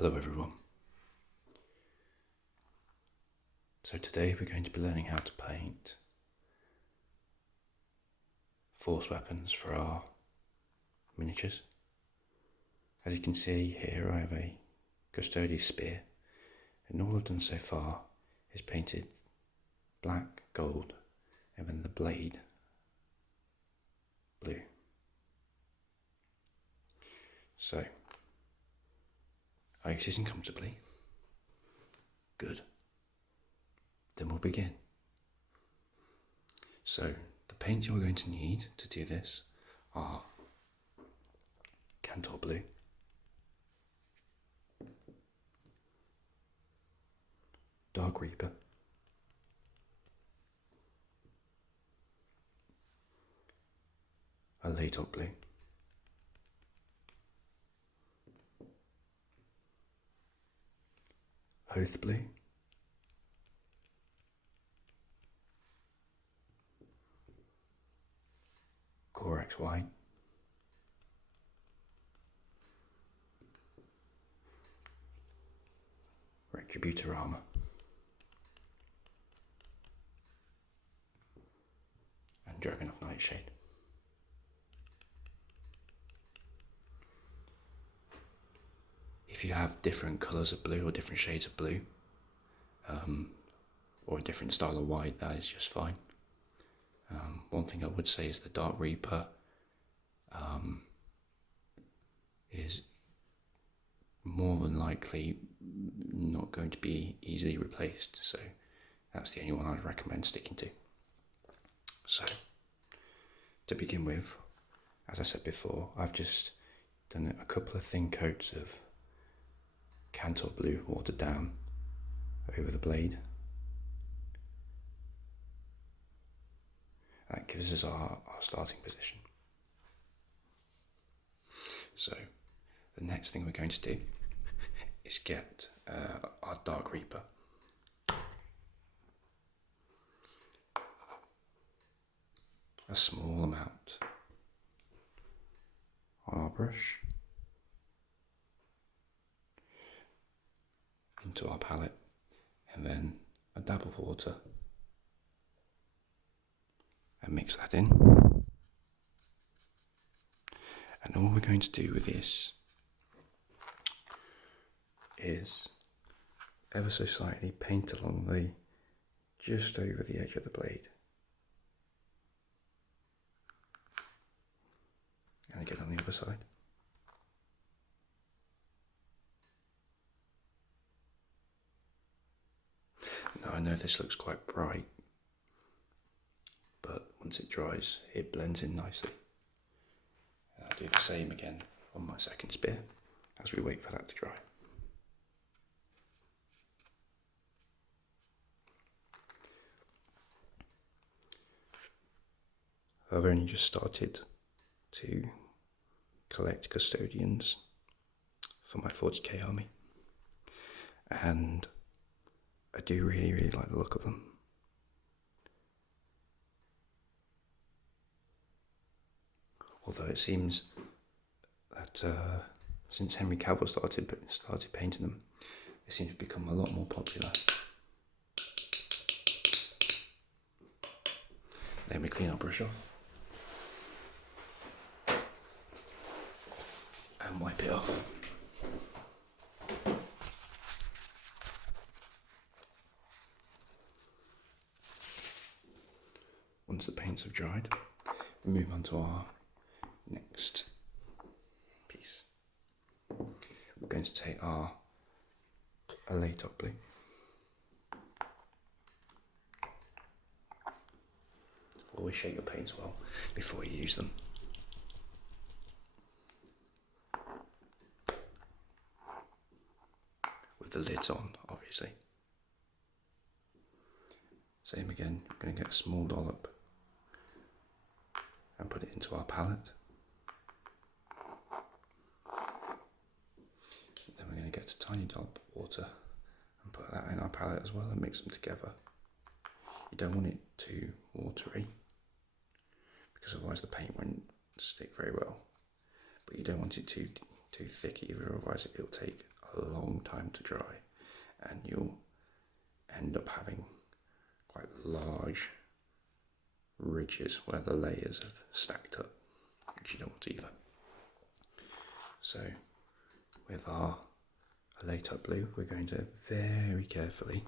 Hello everyone. So today we're going to be learning how to paint force weapons for our miniatures. As you can see here, I have a Custodius spear, and all I've done so far is painted black, gold, and then the blade blue. So, are you sitting comfortably? Good. Then we'll begin. So, the paints you're going to need to do this are Kantor blue, Dark Reaper, a Laytok blue, Hoth blue, Corax white, Retributor armor, and Dragon of Nightshade. If you have different colours of blue or different shades of blue, or a different style of white, that is just fine. One thing I would say is the Dark Reaper is more than likely not going to be easily replaced, so that's the only one I'd recommend sticking to. So, to begin with, as I said before, I've just done a couple of thin coats of Kantor blue watered down over the blade. That gives us our starting position. So the next thing we're going to do is get our Dark Reaper. A small amount on our brush into our palette, and then a dab of water, and mix that in. And all we're going to do with this is ever so slightly paint along just over the edge of the blade. And again on the other side. Now I know this looks quite bright, but once it dries, it blends in nicely. And I'll do the same again on my second spear as we wait for that to dry. I've only just started to collect custodians for my 40k army, and I do really like the look of them. Although it seems that since Henry Cavill started painting them, they seem to become a lot more popular. Then we clean our brush off and wipe it off. Once the paints have dried, we move on to our next piece. We're going to take our Laytok blue, always shake your paints well before you use them. With the lids on, obviously. Same again, we're going to get a small dollop and put it into our palette. Then we're going to get a tiny dollop of water and put that in our palette as well and mix them together. You don't want it too watery, because otherwise the paint won't stick very well. But you don't want it too thick either, otherwise it'll take a long time to dry, and you'll end up having quite large ridges where the layers have stacked up, which you don't want either. So with our Alate Blue, we're going to very carefully,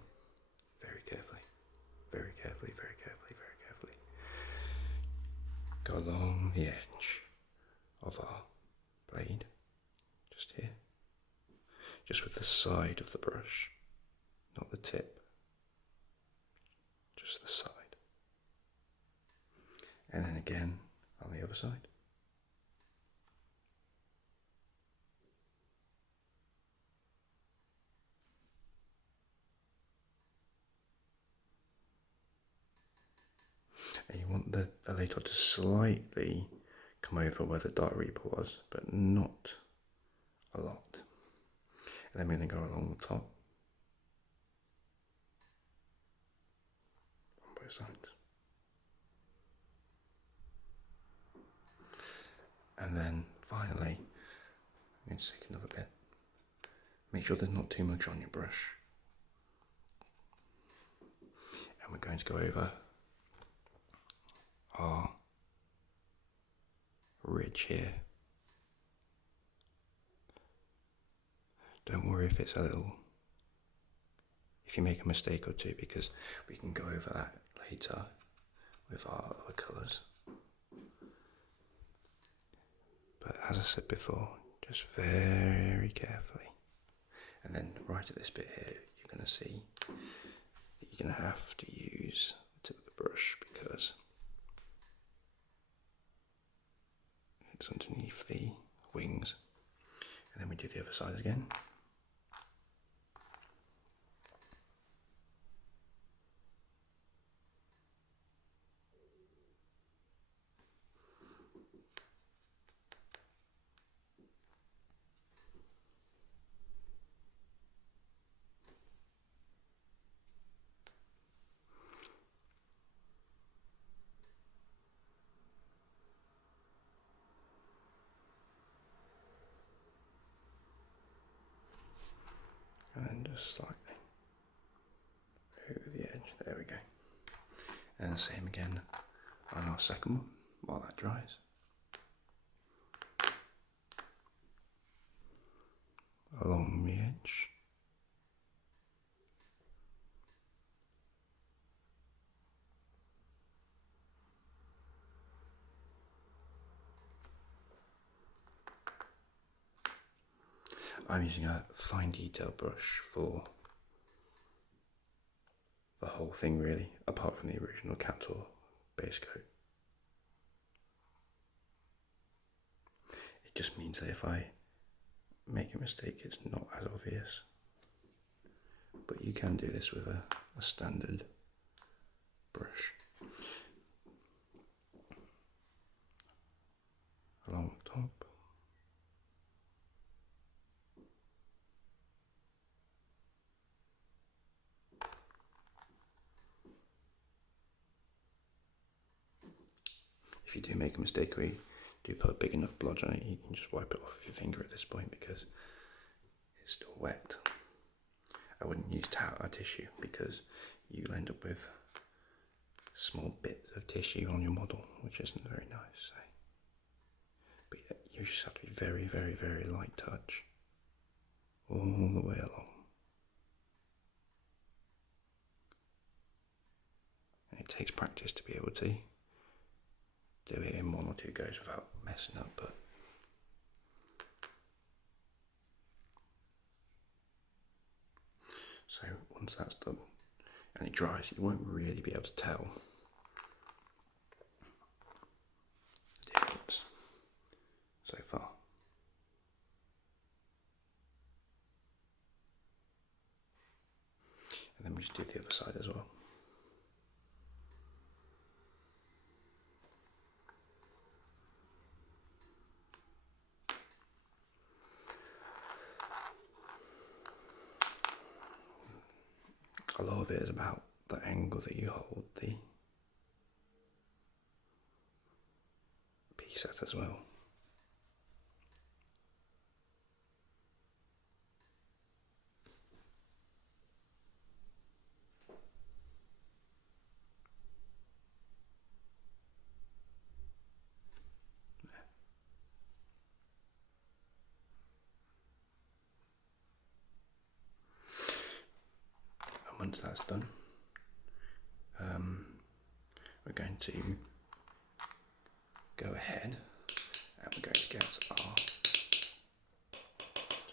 go along the edge of our blade, just here, just with the side of the brush, not the tip, just the side. And then again on the other side. And you want the Alate to slightly come over where the Dark Reaper was, but not a lot. And then we're going to go along the top on both sides. And then finally, I'm going to take another bit. Make sure there's not too much on your brush. And we're going to go over our ridge here. Don't worry if it's a little, if you make a mistake or two, because we can go over that later with our other colours. But as I said before, just very carefully. And then right at this bit here, you're going to see that you're going to have to use the tip of the brush because it's underneath the wings. And then we do the other side again. And just slightly over the edge, there we go. And the same again on our second one while that dries. Along the edge. I'm using a fine detail brush for the whole thing really, apart from the original Captor base coat. It just means that if I make a mistake it's not as obvious. But you can do this with a standard brush. Along the top. If you do make a mistake or you do put a big enough blotch on it, you can just wipe it off with your finger at this point because it's still wet. I wouldn't use tissue because you'll end up with small bits of tissue on your model, which isn't very nice. So. But yeah, you just have to be very, very, very light touch all the way along. And it takes practice to be able to do it in one or two goes without messing up, but so once that's done and it dries, you won't really be able to tell the difference so far. And then we just do the other side as well. A lot of it is about the angle that you hold the piece at as well. once that's done, we're going to go ahead and we're going to get our,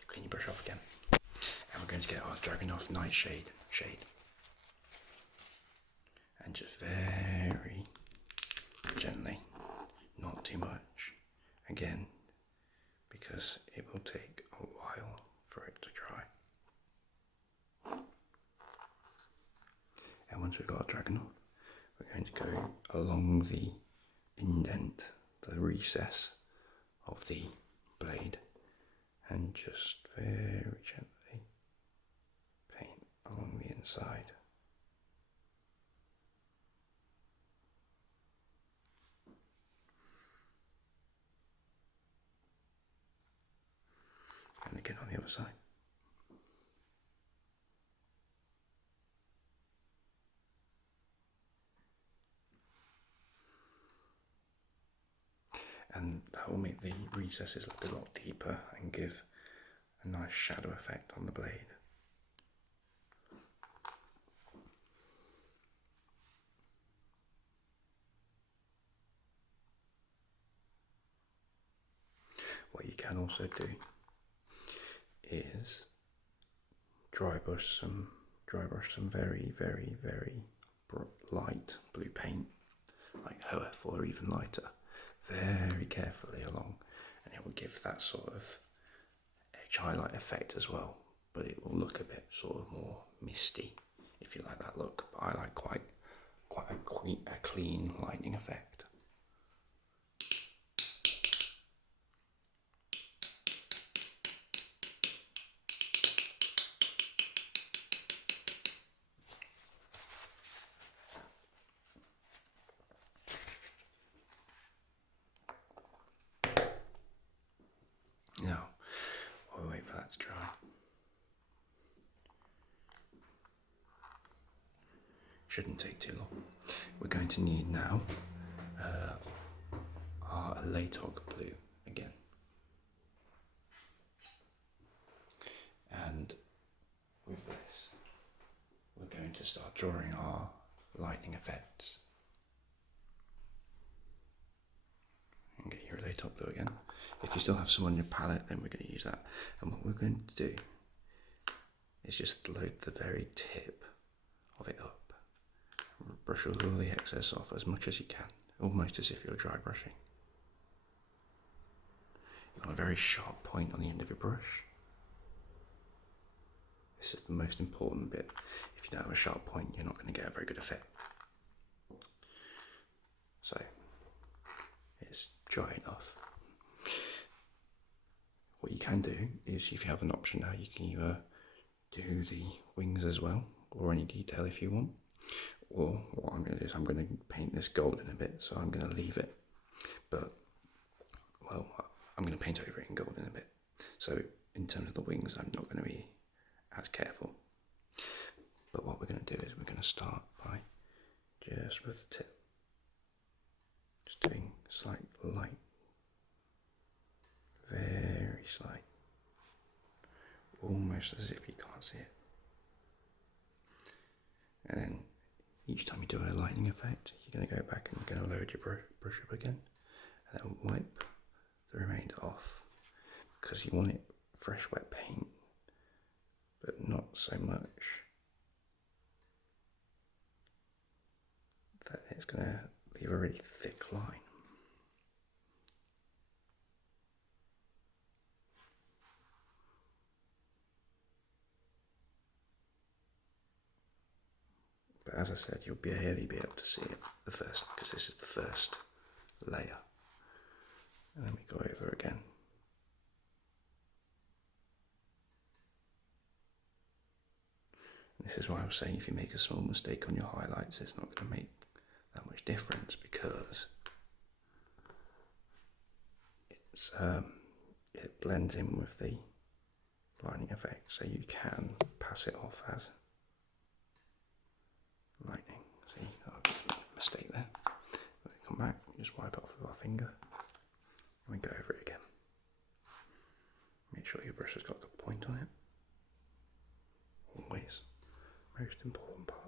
clean your brush off again, and we're going to get our Dragunov Nightshade shade, and just very gently, not too much, again, because it will take a while for it to dry. And once we've got our Dragunov, we're going to go along the indent, the recess of the blade, and just very gently paint along the inside. And again on the other side. And that will make the recesses look a lot deeper and give a nice shadow effect on the blade. What you can also do is dry brush some very, very, very light blue paint, like Hoeth or even lighter, very carefully along, and it will give that sort of edge highlight effect as well, but it will look a bit sort of more misty if you like that look. But I like quite a clean lightning effect. Now, while we wait for that to dry, shouldn't take too long. We're going to need now our Latok blue again, and with this, we're going to start drawing our lightning effects. And get your Latok blue again. If you still have some on your palette, then we're going to use that. And what we're going to do is just load the very tip of it up. Brush all the excess off as much as you can, almost as if you're dry brushing. You want a very sharp point on the end of your brush. This is the most important bit. If you don't have a sharp point, you're not going to get a very good effect. So, it's dry enough. What you can do is, if you have an option now, you can either do the wings as well, or any detail if you want. Or what I'm going to do is I'm going to paint this golden a bit, so I'm going to leave it, but, well, I'm going to paint over it in golden a bit. So in terms of the wings, I'm not going to be as careful. But what we're going to do is we're going to start by just with the tip, just doing slight light, very slight, almost as if you can't see it. And then each time you do a lightning effect, you're going to go back and you're going to load your brush up again, and then wipe the remainder off, because you want it fresh wet paint, but not so much that it's going to leave a really thick line. But as I said, you'll barely be able to see it the first, because this is the first layer. And then we go over again. This is why I was saying, if you make a small mistake on your highlights, it's not going to make that much difference, because it blends in with the lightning effect, so you can pass it off as lightning. See, I've just made a mistake there. When we come back, just wipe it off with our finger, and we go over it again. Make sure your brush has got a good point on it. Always most important part.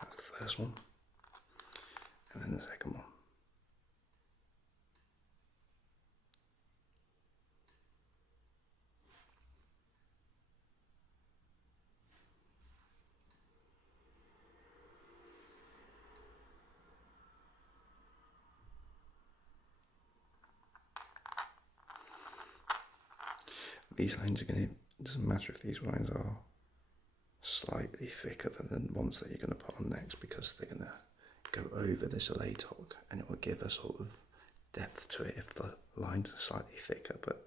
That's the first one, and then the second one. These lines are going to, it doesn't matter if these lines are slightly thicker than the ones that you're going to put on next, because they're going to go over this Elaytoc and it will give a sort of depth to it if the lines are slightly thicker, but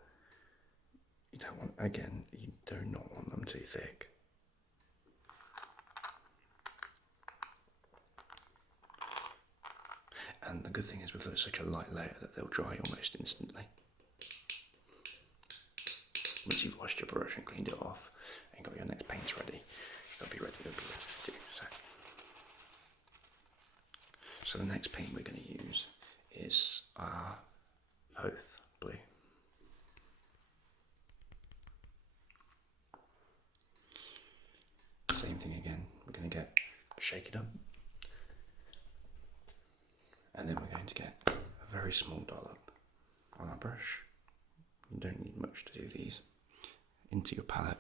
you don't want, again, you do not want them too thick. And the good thing is with such a light layer that they'll dry almost instantly. Once you've washed your brush and cleaned it off and got your next paints ready, they'll be ready to do so. So the next paint we're going to use is our Oath Blue. Same thing again, we're going to shake it up, and then we're going to get a very small dollop on our brush. You don't need much to do these. Into your palette,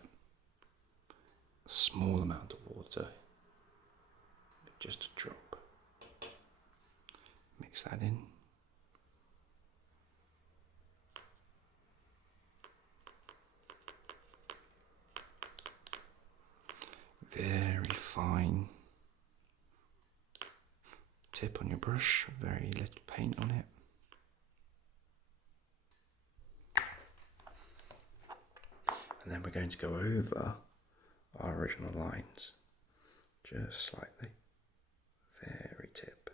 a small amount of water, just a drop. Mix that in. Very fine tip on your brush, very little paint on it. And then we're going to go over our original lines, just slightly, very tip.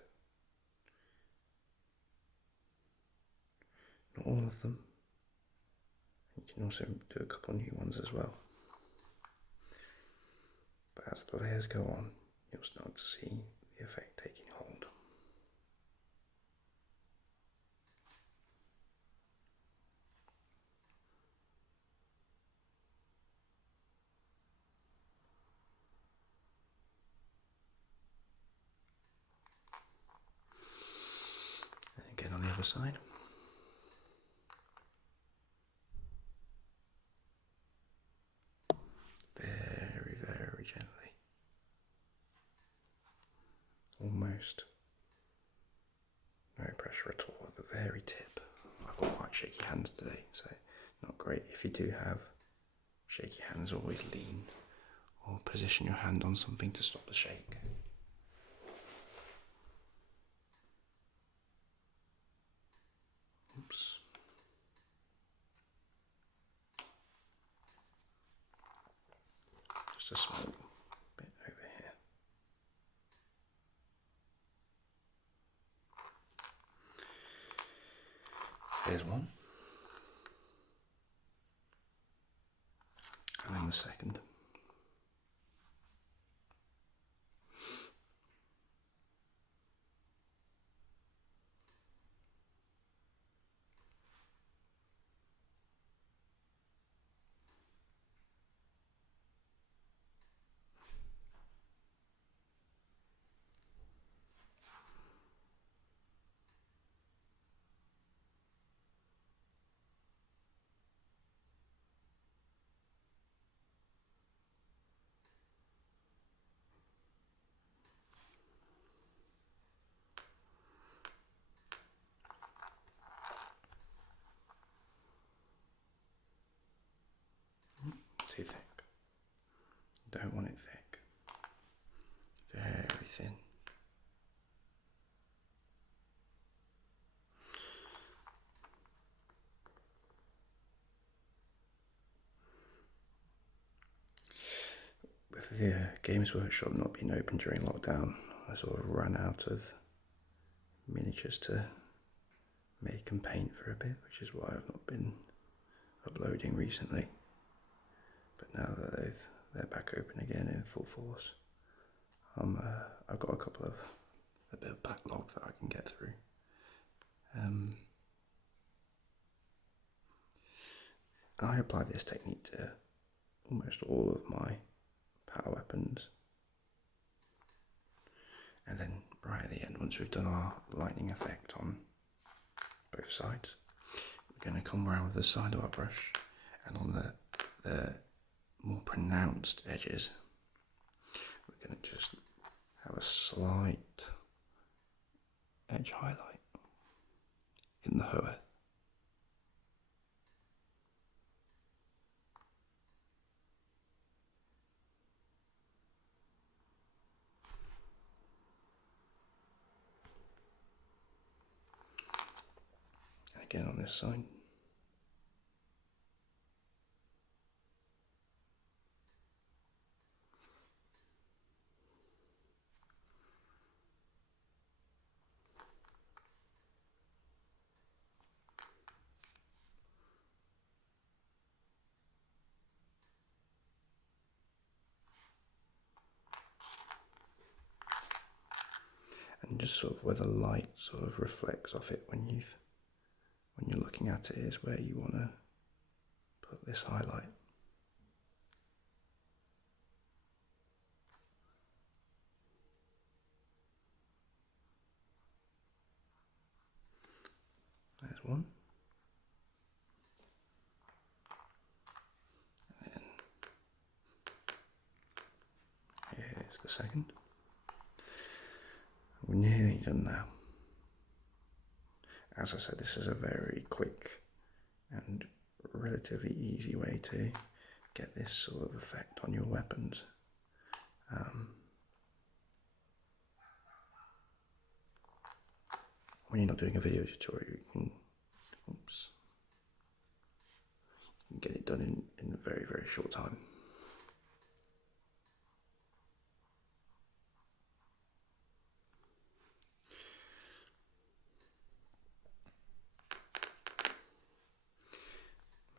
Not all of them. You can also do a couple new ones as well. But as the layers go on, you'll start to see the effect taking hold. And again on the other side. Very, very gently. Almost no pressure at all at the very tip. I've got quite shaky hands today, so not great. If you do have shaky hands, always lean or position your hand on something to stop the shake. Oops. Just a small bit over here. Here's one. And then the second. Too thick. Don't want it thick. Very thin. With the Games Workshop not being open during lockdown, I sort of ran out of miniatures to make and paint for a bit, which is why I've not been uploading recently. But now that they've they're back open again in full force. I've got a bit of backlog that I can get through. I apply this technique to almost all of my power weapons. And then right at the end, once we've done our lightning effect on both sides, we're going to come around with the side of our brush, and on the more pronounced edges, we're going to just have a slight edge highlight in the hoe. Again on this side. And just sort of where the light sort of reflects off it when you're looking at it is where you want to put this highlight. There's one. And then here's the second. We're nearly done now. As I said, this is a very quick and relatively easy way to get this sort of effect on your weapons. When you're not doing a video tutorial, you can get it done in a very, very short time.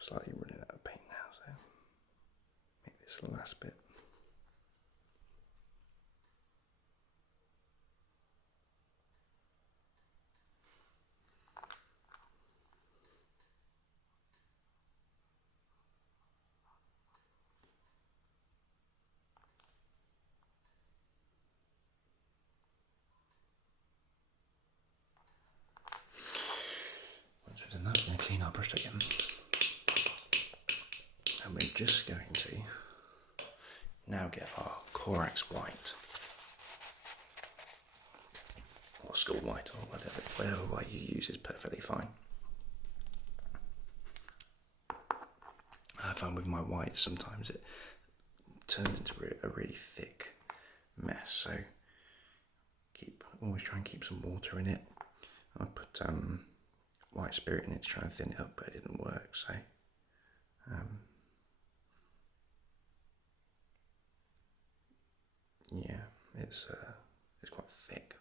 Slightly running out of paint now, so make this the last bit. Once we've done that, we're going to clean our brush again. And we're just going to now get our Corax white, or skull white, or whatever white you use is perfectly fine. I find with my white sometimes it turns into a really thick mess, so always try and keep some water in it. I put white spirit in it to try and thin it up, but it didn't work, so yeah, it's quite thick.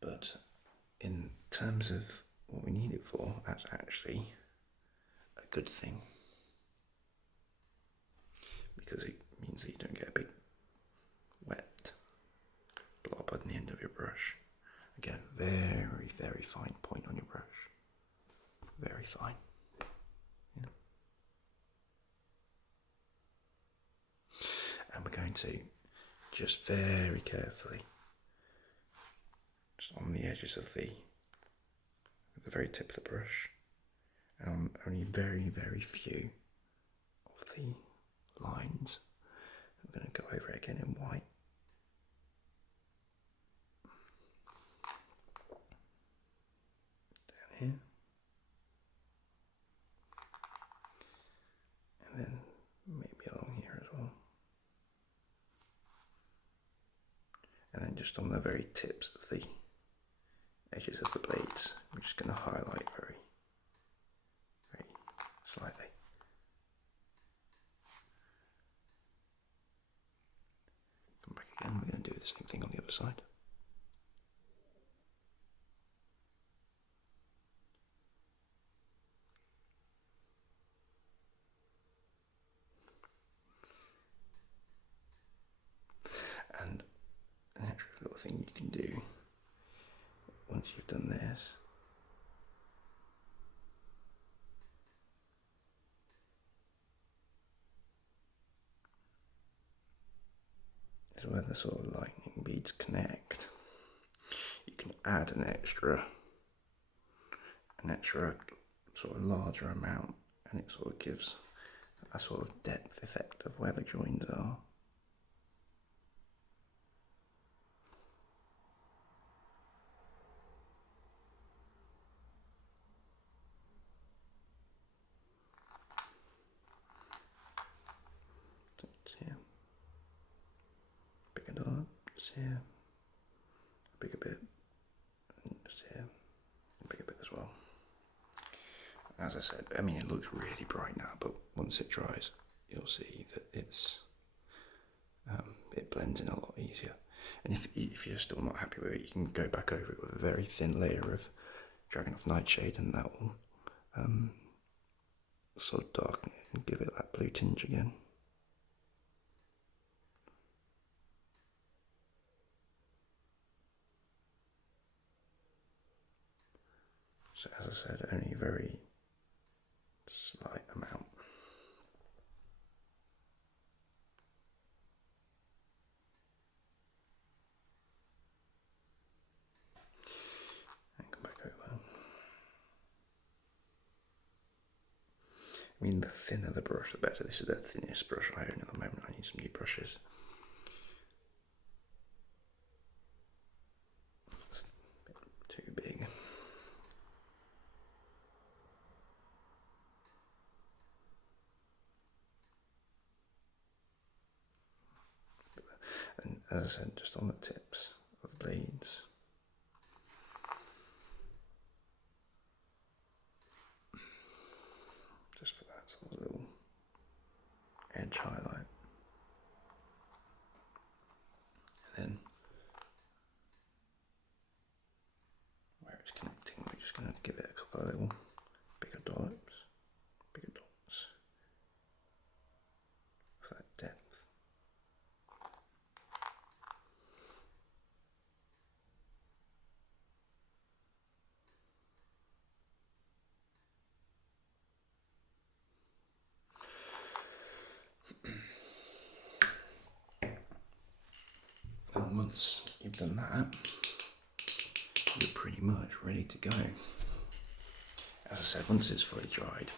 But in terms of what we need it for, that's actually a good thing, because it means that you don't get a big wet blob on the end of your brush. Again, very, very fine point on your brush. Very fine. Yeah. And we're going to just very carefully, just on the edges of the very tip of the brush, and on only very, very few of the lines, I'm going to go over it again in white. Down here. And then maybe along here as well. And then just on the very tips of the edges of the blades, I'm just going to highlight very, very slightly. Come back again, we're going to do the same thing on the other side. little thing you can do once you've done this is where the sort of lightning beads connect. You can add an extra sort of larger amount, and it sort of gives a sort of depth effect of where the joins are. Here, bigger dot, just here, a bigger bit, and just here, a bigger bit as well. As I said, I mean, it looks really bright now, but once it dries, you'll see that it blends in a lot easier. And if you're still not happy with it, you can go back over it with a very thin layer of Dragunov Nightshade, and that will sort of darken it and give it that blue tinge again. So as I said, only a very slight amount. And come back over. I mean, the thinner the brush, the better. This is the thinnest brush I own at the moment. I need some new brushes. It's a bit too big. And as I said, just on the tips of the blades. Just for that sort of little edge highlight. And then where it's connecting, we're just going to give it a couple of little bigger dots for that depth. And once you've done that, you're pretty much ready to go. As I said, once it's fully dried,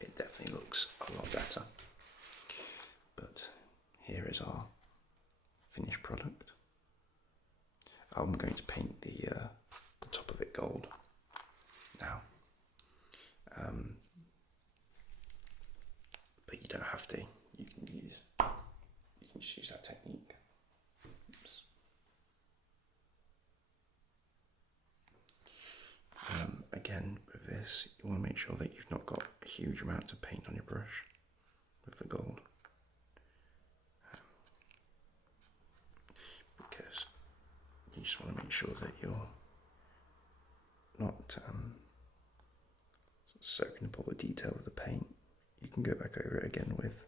it definitely looks a lot better. But here is our finished product. I'm going to paint the top of it gold now. But you don't have to. You can just use that technique. Oops. Again, with this, you want to make sure that you've not got a huge amount of paint on your brush with the gold, because you just want to make sure that you're not soaking up all the detail of the paint. You can go back over it again with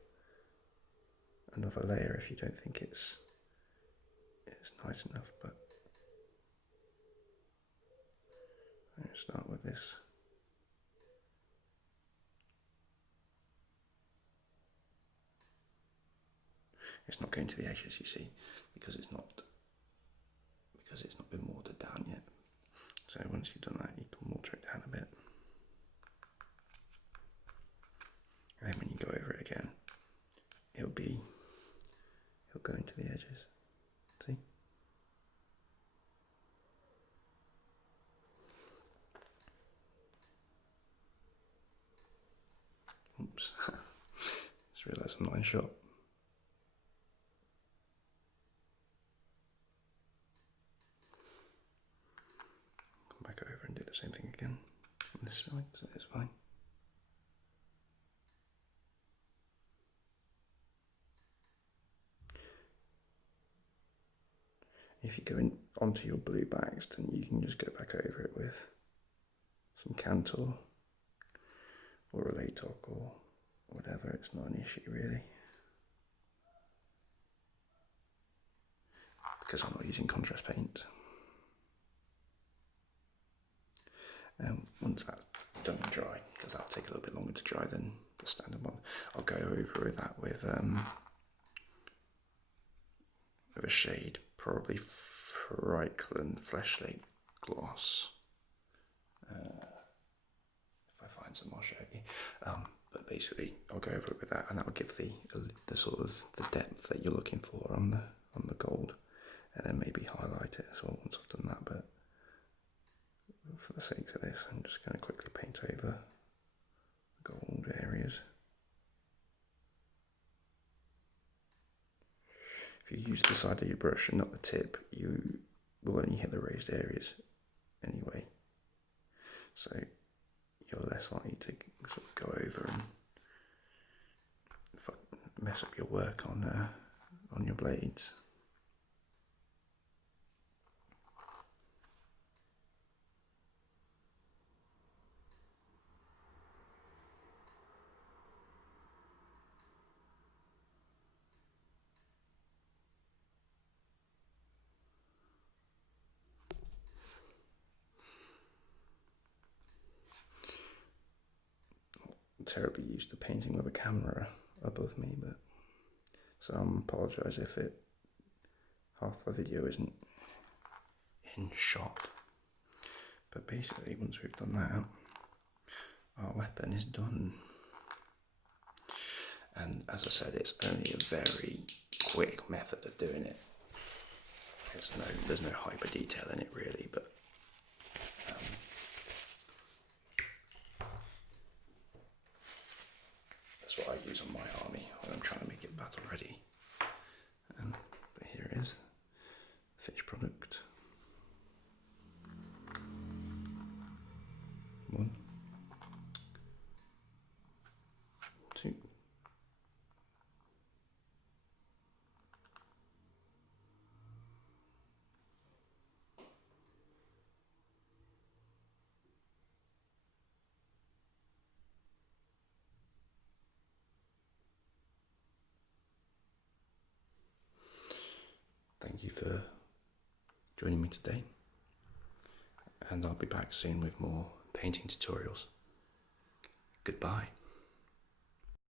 another layer if you don't think it's nice enough, but I'm going to start with this. It's not going to the edges, you see, because it's not been watered down yet. So once you've done that, you can water it down a bit. And then when you go over it again, it'll go into the edges. See? Oops. Just realised I'm not in shot. Come back over and do the same thing again on this side, so it's fine. If you go onto your blue backs, then you can just go back over it with some Cantor or a Latok or whatever. It's not an issue really, because I'm not using contrast paint. And once that's done and dry, because that'll take a little bit longer to dry than the standard one, I'll go over with that with a shade, probably Franklin Fleshlight Gloss. If I find some, I'll show you. But basically, I'll go over it with that, and that will give the sort of the depth that you're looking for on the gold, and then maybe highlight it as well once I've done that. But for the sake of this, I'm just going to quickly paint over the gold areas. If you use the side of your brush and not the tip, you will only hit the raised areas anyway. So you're less likely to sort of go over and mess up your work on your blades. Terribly used to painting with a camera above me, but so I apologise if half the video isn't in shot. But basically, once we've done that, our weapon is done. And as I said, it's only a very quick method of doing it. There's no hyper detail in it really, but that's what I use on my army when I'm trying to make it battle ready. But here it is, finished product. 1, 2. Thank you for joining me today, and I'll be back soon with more painting tutorials. Goodbye.